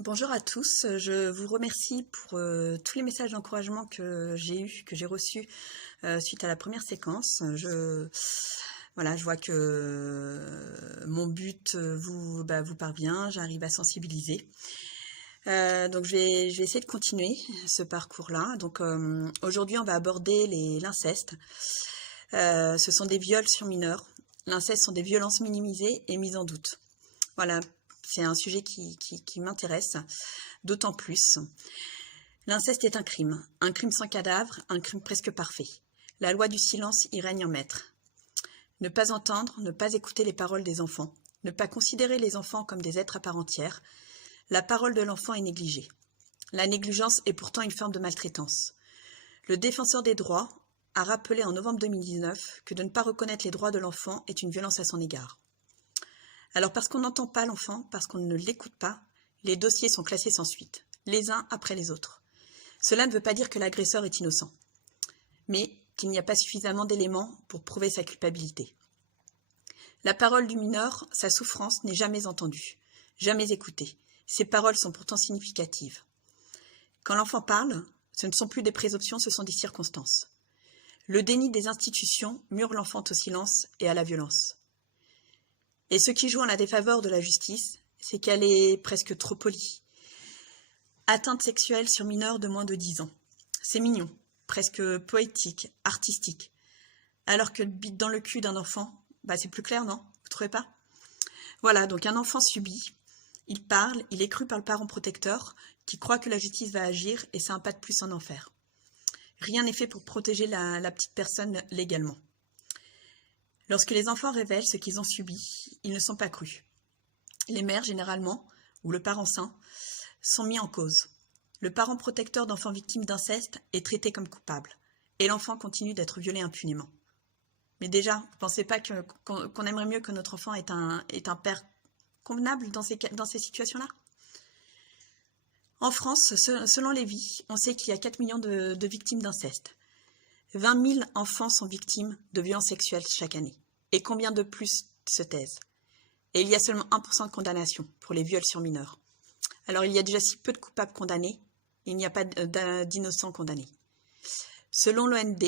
Bonjour à tous, je vous remercie pour tous les messages d'encouragement que j'ai reçus suite à la première séquence. Voilà, je vois que mon but vous parvient, j'arrive à sensibiliser. Donc je vais essayer de continuer ce parcours-là. Donc aujourd'hui on va aborder l'inceste. Ce sont des viols sur mineurs. L'inceste sont des violences minimisées et mises en doute. Voilà, c'est un sujet qui m'intéresse d'autant plus. L'inceste est un crime sans cadavre, un crime presque parfait. La loi du silence y règne en maître. Ne pas entendre, ne pas écouter les paroles des enfants, ne pas considérer les enfants comme des êtres à part entière. La parole de l'enfant est négligée. La négligence est pourtant une forme de maltraitance. Le défenseur des droits a rappelé en novembre 2019 que de ne pas reconnaître les droits de l'enfant est une violence à son égard. Alors parce qu'on n'entend pas l'enfant, parce qu'on ne l'écoute pas, les dossiers sont classés sans suite, les uns après les autres. Cela ne veut pas dire que l'agresseur est innocent, mais qu'il n'y a pas suffisamment d'éléments pour prouver sa culpabilité. La parole du mineur, sa souffrance n'est jamais entendue, jamais écoutée. Ses paroles sont pourtant significatives. Quand l'enfant parle, ce ne sont plus des présomptions, ce sont des circonstances. Le déni des institutions mure l'enfant au silence et à la violence. Et ce qui joue en la défaveur de la justice, c'est qu'elle est presque trop polie. Atteinte sexuelle sur mineur de moins de 10 ans. C'est mignon, presque poétique, artistique. Alors que le bite dans le cul d'un enfant, c'est plus clair, non? Vous trouvez pas? Voilà, donc un enfant subit, il parle, il est cru par le parent protecteur, qui croit que la justice va agir et c'est un pas de plus en enfer. Rien n'est fait pour protéger la petite personne légalement. Lorsque les enfants révèlent ce qu'ils ont subi, ils ne sont pas crus. Les mères, généralement, ou le parent sain, sont mis en cause. Le parent protecteur d'enfants victimes d'inceste est traité comme coupable, et l'enfant continue d'être violé impunément. Mais déjà, vous ne pensez pas qu'on aimerait mieux que notre enfant ait un père convenable dans ces situations-là? En France, selon Lévy, on sait qu'il y a 4 millions de victimes d'inceste. 20 000 enfants sont victimes de violences sexuelles chaque année. Et combien de plus se taisent? Et il y a seulement 1% de condamnation pour les viols sur mineurs. Alors il y a déjà si peu de coupables condamnés, il n'y a pas d'innocents condamnés. Selon l'OND,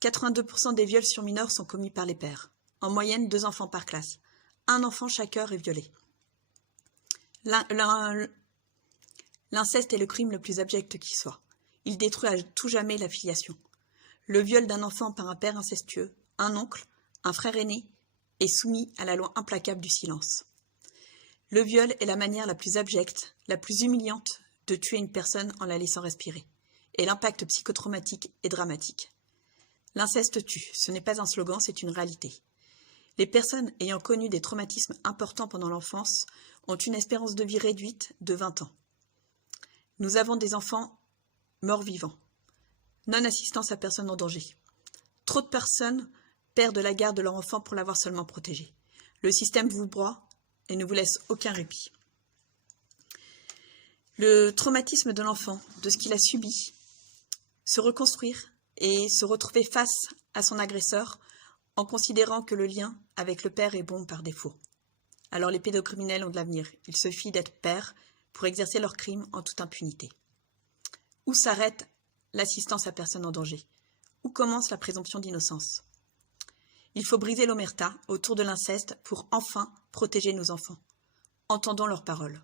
82% des viols sur mineurs sont commis par les pères. En moyenne, 2 enfants par classe. Un enfant chaque heure est violé. L'inceste est le crime le plus abject qui soit. Il détruit à tout jamais la filiation. Le viol d'un enfant par un père incestueux, un oncle, un frère aîné, est soumis à la loi implacable du silence. Le viol est la manière la plus abjecte, la plus humiliante de tuer une personne en la laissant respirer. Et l'impact psychotraumatique est dramatique. L'inceste tue, ce n'est pas un slogan, c'est une réalité. Les personnes ayant connu des traumatismes importants pendant l'enfance ont une espérance de vie réduite de 20 ans. Nous avons des enfants morts-vivants. Non-assistance à personne en danger. Trop de personnes perdent la garde de leur enfant pour l'avoir seulement protégé. Le système vous broie et ne vous laisse aucun répit. Le traumatisme de l'enfant, de ce qu'il a subi, se reconstruire et se retrouver face à son agresseur en considérant que le lien avec le père est bon par défaut. Alors les pédocriminels ont de l'avenir. Il suffit d'être père pour exercer leur crime en toute impunité. Où s'arrête l'assistance à personne en danger? Où commence la présomption d'innocence? Il faut briser l'omerta autour de l'inceste pour enfin protéger nos enfants. Entendons leurs paroles.